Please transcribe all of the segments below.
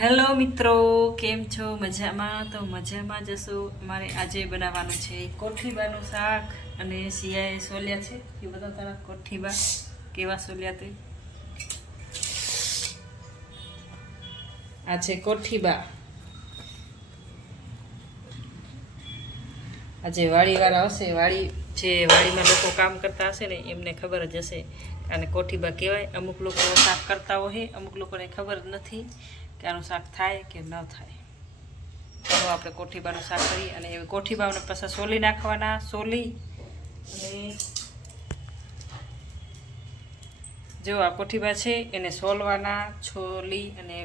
Hello મિત્રો, કેમ છો? મજામાં? તો મજામાં જશો અમારે આજે બનાવવાનું છે કોઠીબાનું શાક અને શિયાએ સોલ્યા છે. એ બધા તારા કોઠીબા કેવા સોલ્યા તે? આ છે કોઠીબા. આજે વાડીવાળા હશે. વાડી જે વાડીમાં લોકો કામ કરતા હશે ને, એમને ખબર જ હશે. અને કોઠીબા કહેવાય. અમુક લોકો શાક કરતા હોય, અમુક લોકોને ખબર નથી. કે આનું શાક થાય કે ન થાય. ચાલો આપણે કોઠીબાનું શાક કરીએ અને એ કોઠીબાને પાછા સોલી નાખવાના સોલી અને જો આ કોઠીબા છે એને સોલવાના છોલી અને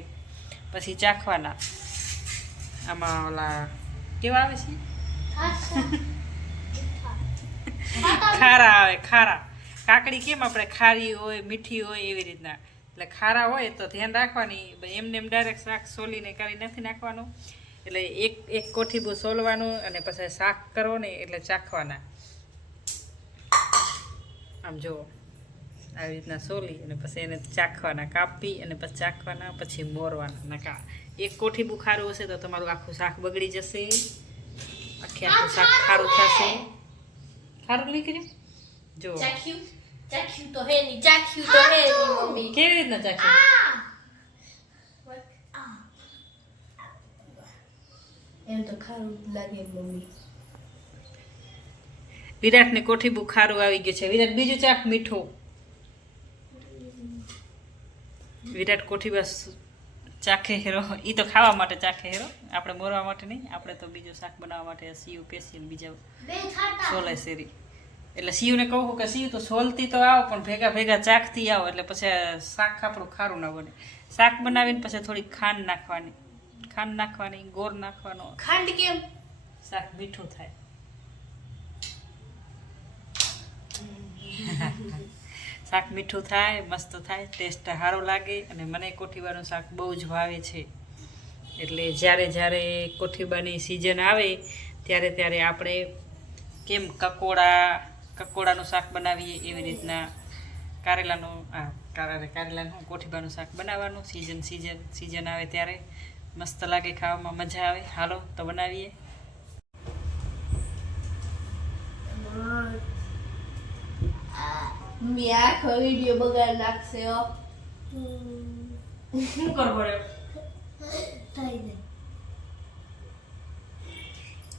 પછી ચાખવાના. આમાં ઓલા કેવા આવે છે? ખારા. આવે ખારા. કાકડી કેમ આપણે ખારી હોય મીઠી હોય એવી રીતના? એટલે ખારા હોય તો ધ્યાન રાખવાની એમને એમ ડાયરેક્ટ શાક સોલીને કાઢી નથી નાખવાનું. એટલે એક એક કોઠીબું સોલવાનું અને પછી શાક કરો ને એટલે ચાખવાના. આમ જુઓ, આવી રીતના સોલી અને પછી એને ચાખવાના, કાપી અને પછી ચાખવાના, પછી મોરવાના. નકા એક કોઠી ખારું હશે તો તમારું આખું શાક બગડી જશે. આખે આખું શાક ખારું થશે. ખારું નીકળ્યું જો ચાખ્યું તો હે નહીં ચાખ્યું તો હે ની મમ્મી કેવી રીતના ચાખ્યું એમ તો ખારું લાગે મમ્મી વિરાટને કોઠીબું ખારું આવી ગયું છે. વિરાટ બીજું ચાક મીઠું. વિરાટ કોઠી બસ ચાખે હેરો. એ તો ખાવા માટે ચાખે હેરો. આપણે મોરવા માટે નહીં. આપણે તો બીજું શાક બનાવવા માટે સીયું પેસી બીજા સોલે સોલાય શેરી. એટલે સીયુને કહું કે સીયુ તો સોલતી તો આવો પણ ભેગા ભેગા ચાખતી આવો. એટલે પછી શાક આપણું ખારું ના બને. શાક બનાવીને પછી થોડી ખાંડ નાખવાની. ખાંડ નાખવાની ગોળ નાખવાનો. ખાંડ કેમ? શાક મીઠું થાય. શાક મીઠું થાય મસ્ત થાય ટેસ્ટ સારો લાગે અને મને કોઠીબાનું શાક બહુ જ ભાવે છે. એટલે જ્યારે જ્યારે કોઠીબાની સિઝન આવે ત્યારે ત્યારે આપણે કેમ કકોડા કકોડાનું શાક બનાવીએ એવી રીતના. કારેલાનું આ કારે કારેલાનું કોઠીબાનું શાક બનાવવાનું. સિઝન સિઝન સિઝન આવે ત્યારે મસ્ત લાગે ખાવામાં મજા આવે. હાલો તો બનાવીએ. મેં આખો વીડિયો બગાડ નાખશે શું કરવો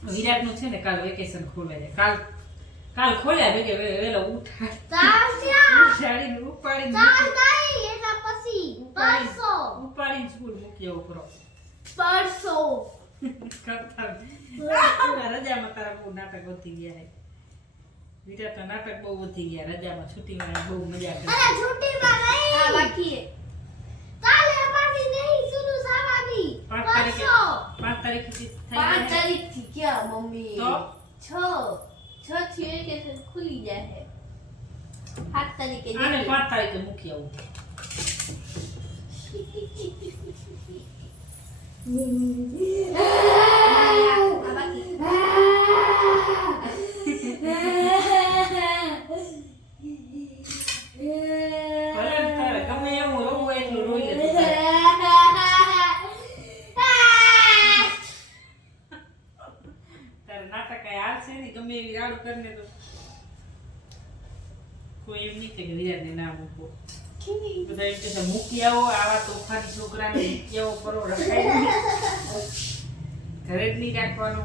વિરાટનું છે ને કાલ વેકેશન ખોલવા જાય કાલ કાલ ખોલ્યા ભેગે વેલો ઉઠાડી ઉપાડી મૂકી- ઉપાડીને સ્કૂલ મૂકી ઉપરો પરસો. કરતા રજામાં તારા બહુ નાટક વધી ગયા બીજા તો નાટક બહુ વધી ગયા રજામાં છુટ્ટીમાં બહુ મજા કરી. આ બાકી. હે. પાંચ તારીખે પાંચ તારીખે ક્યાં મમ્મી? તો? છ. છ થી વેકેશન ખુલી જાય સાત તારીખે આને પાંચ તારીખે મૂકી આવું. બાકી. ભલે ને તારે ગમે એવું રોવું હોય એટલું રોઈ લે તું તારે. તારે નાટક કાંઈ હાલશે નહીં ગમે એવી રાડું કરીને તો નહીં કે વિરાટને ના મૂકો. બધા એમ કે મૂકી આવો આવા તોફાની છોકરાને મૂકી આવો કરો રખાય ઘરે જ નહીં રાખવાનો.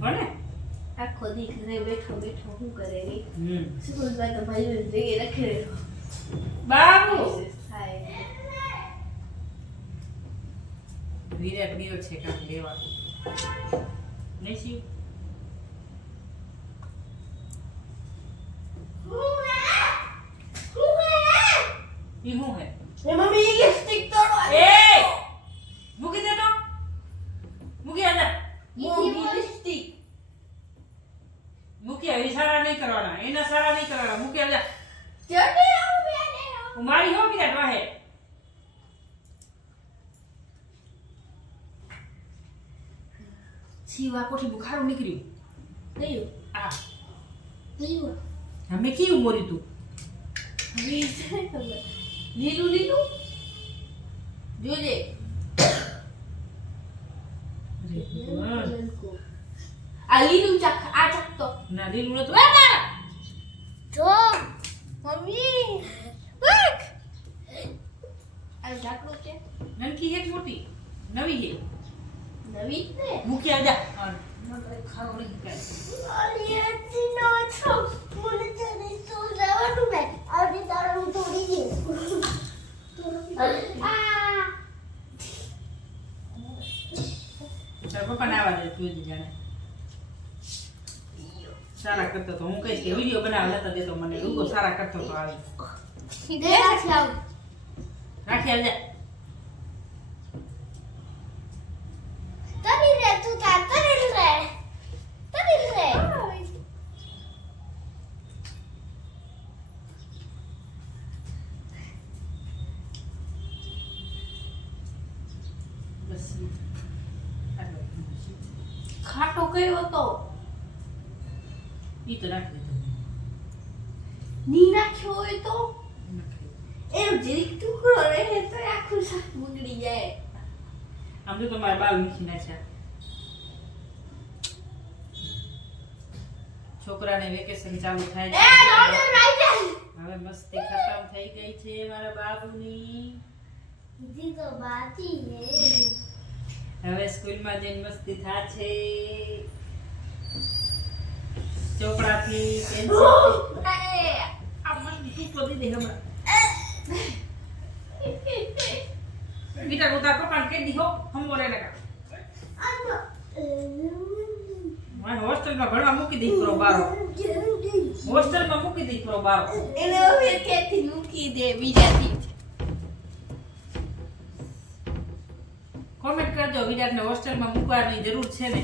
ભલે. આખો દી ઘરે બેઠો બેઠો શું કરે રે? હમ. સ્કૂલમાં તો ભાઈઓ જગ્યાએ રાખી બાબુ! વિરાટ ગયો છે કામ લેવા. નહીં ઈ હું હે એ મમ્મી લિપસ્ટિક તો એ! મૂકી દે તો. મૂકી આજા. મૂકી લિપસ્ટિક મૂકી આવી સારા નહીં કરવાના. એના સારા નહીં કરવાના. મૂકી આજા. ચડે આવું બેને હું મારી હો બીજા વાહે સીવા કોઠી બુખારું નીકળ્યું. ગયું આ. ગયું અમે કયું મોરી તું? હવે ખબર? લીલું લીલું? જોજે. આ લીલું ચાક આ ચાક તો. ના લીલું નતું. એ ના! જો મમ્મી. દેખ આ ઢાકણું છે. નનકી હે કે મોટી. નવી હે. નવી ને? મૂકી આવજા આ નકરે આજે તારું તોડી તારા પપ્પાને આવવા દે તું જ જાણે. સારા કરતો તો હું કહીશ કે વીડિયો જતા દેતો મને રૂગો સારા કરતો તો આવી. રાખી આવજા બસ આટલો. ખાટો કયો હતો? ઈ તો રાખી દીધો ની નાખ્યો હોય તો. એમ જરીક ટુકડો રહે તો આખું શાક બગડી જાય. આમ તો તમારા બાલ મીઠી નાખ્યા છોકરાને વેકેશન ચાલુ થાય છે. હવે મસ્તી ખતમ થઈ ગઈ છે મારા બાબુની. દીદી તો બાકી હે હવે સ્કૂલમાં જઈને મસ્તી ચોપડાથી બીટા ઉતાર પપ્પાને કહી દીધો લગા મને હોસ્ટેલમાં ભણવા મૂકી દીકરો બારો. હોસ્ટેલમાં મૂકી દીકરો બારો. એને હવે ક્યાંથી મૂકી દે બીજાથી. કોમેન્ટ કરજો વિરાટને હોસ્ટેલમાં મૂકવાની જરૂર છે ને?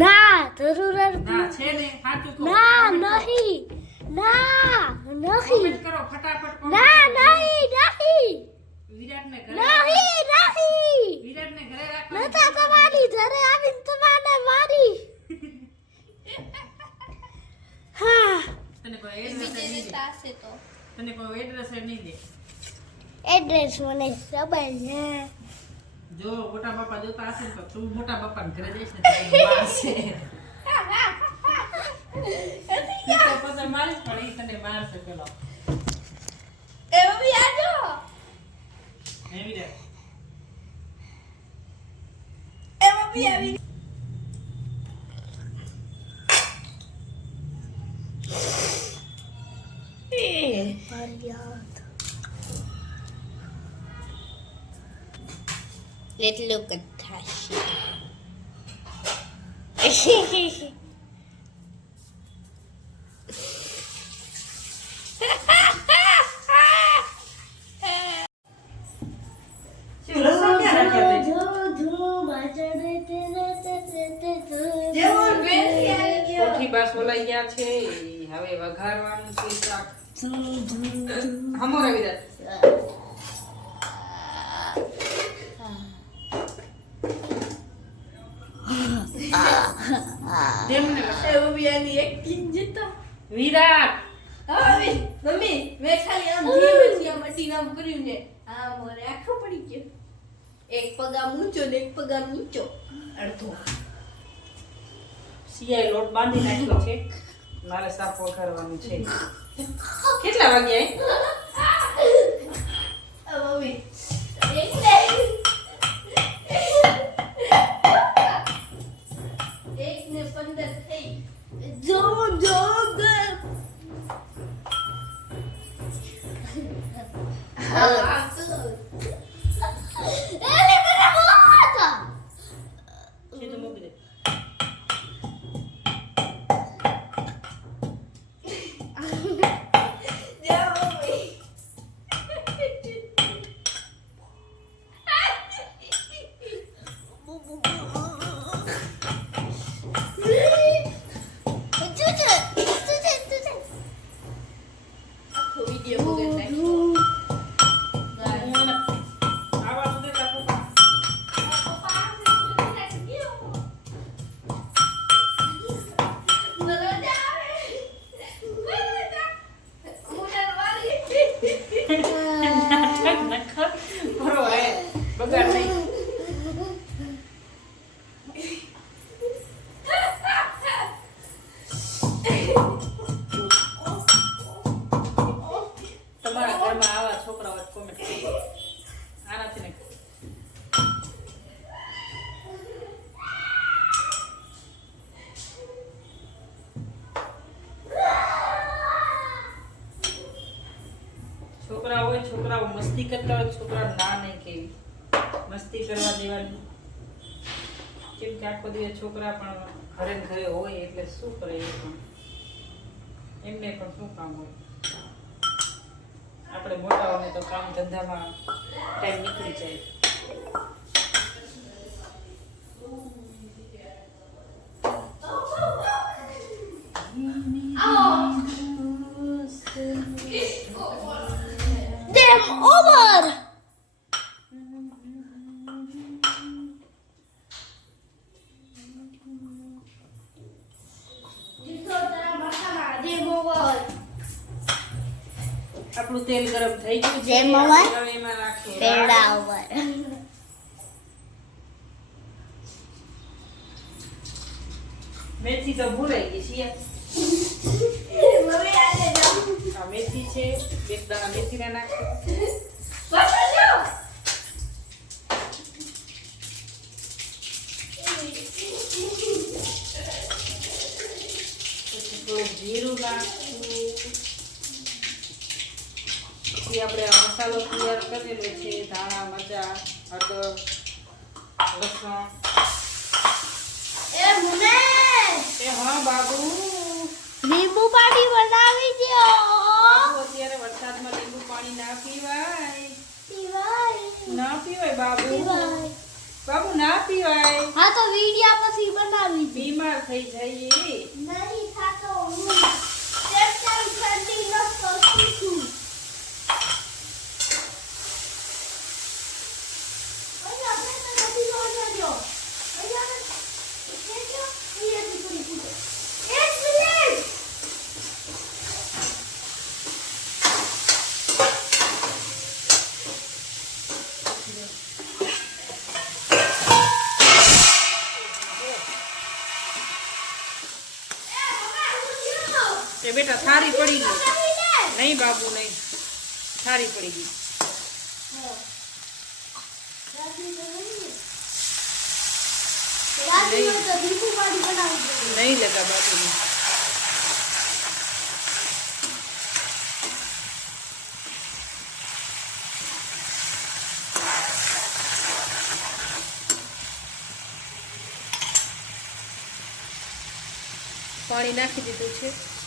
ના જરૂર ના છે ને? સાચું કહો. ના નહીં. ના નહીં. કોમેન્ટ કરો ફટાફટ ના. નહીં નહીં. વિરાટને ઘરે નહીં નહીં. વિરાટને ઘરે રાખવાનું નતા તમારી ઘરે આવીને તમારે મારી. હા. તને કોઈ એડ્રેસ નહીં દે. તને કોઈ એડ્રેસ નહીં દે. એડ્રેસ મને ખબર છે. જો મોટા બાપા જોતા હશે ને તો તું મોટા બાપાને ઘરે જઈશ ને મારશે મારીશ પણ એ તને મારશે પેલો. એ મમ્મી આજો હે વિરાટ એ મમ્મી આવી એટલું જ look at Tashi. બાસ ઓલાઈ ગયા. છે. હવે વઘારવાનું છે શાક. હમો રે વિરાટ તેમને એ મમ્મી આની એક્ટિંગ જતા. વિરાટ. હા મમ્મી મમ્મી મેં ખાલી આમ ધીમેથી આમ અડીને આમ કર્યું ને આ મોરે આખો પડી ગયો. એક પગ આમ ઊંચો ને એક પગ આમ નીચો. અડધો. સિયાએ લોટ બાંધી નાખ્યો છે. મારે શાક કરવાનું છે. કેટલા વાગ્યા થઈ જો જો છોકરા હોય, છોકરાઓ મસ્તી કરતા હોય, છોકરા ના નહીં કેવી. મસ્તી કરવા દેવાની. કેમ કે આખો દિવસ છોકરા પણ ઘરે ઘરે હોય એટલે શું કરે એ પણ? એમને પણ શું કામ હોય? આપણે મોટાઓને તો કામ ધંધામાં ટાઈમ નીકળી જાય. આપણું તેલ ગરમ થઈ ગયું છે જેમ હવે? હવે એમાં નાખીએ પેડા over. મેથી તો ભૂલાઈ ગઈ છે મમ્મી આજે જાઉં. આ મેથી છે બે દાણા મેથીના નાખીએ પાછો જાઓ. પછી થોડું જીરું નાખવું પછી આપણે મસાલો તૈયાર કરેલો છે ધાણા મરચા હળદર લસણ. એ હા બાબુ. લીંબુ પાણી બનાવી દો અત્યારે વરસાદમાં લીંબુ પાણી ના પીવાય. પીવાય. ના પીવાય બાબુ? બાબુ ના પીવાય. હા તો વિડિયા પછી બનાવી બીમાર થઈ જઈએ. નહીં થાતો હું ચેપ્ટર ઠંડી નો સોચું છું અહીંયા આપણે તો નથી જોડજો અહીંયા કેટલો અહીંયાથી પૂરી પૂરી એક મિનિટ એ બેટા થારી પડી ગઈ. નહીં બાબુ, નહીં. થારી પડી ગઈ. નહીં લેતા બાબુને. પાણી નાખી દીધું છે.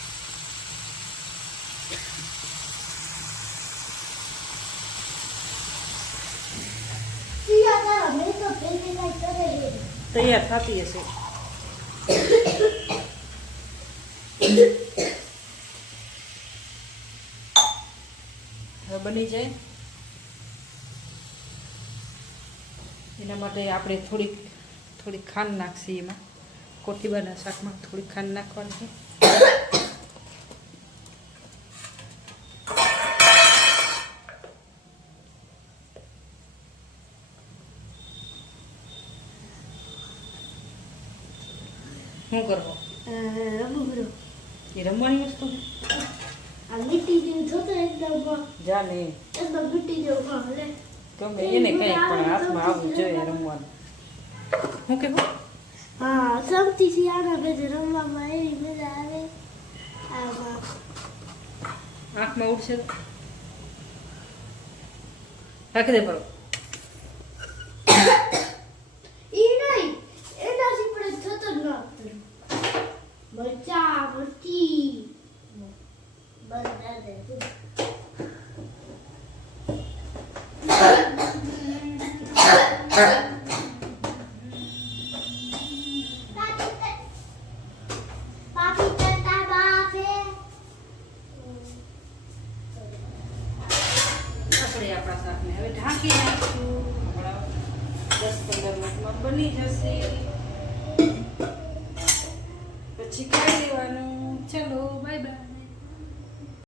તૈયાર થતી હશે. હવે બની જાય. એના માટે આપણે થોડીક થોડીક ખાંડ નાખશી એમાં. કોથીબાના શાકમાં થોડીક ખાંડ નાખવાની છે. શું કરવો? એ રમવાની વસ્તુ? છે જા ને. ગમે એને કંઈ પણ હાથમાં આવવું જોઈએ રમવાનું. શું કહેવું હા? ગમતી શિયાળા બધે રમવામાં એવી મજા આવે. આમાં આંખમાં ઉડશે તો? રાખી દે પરો. ઈ નહીં એનાથી પણ થતો જ ન મરચા મરચી બધા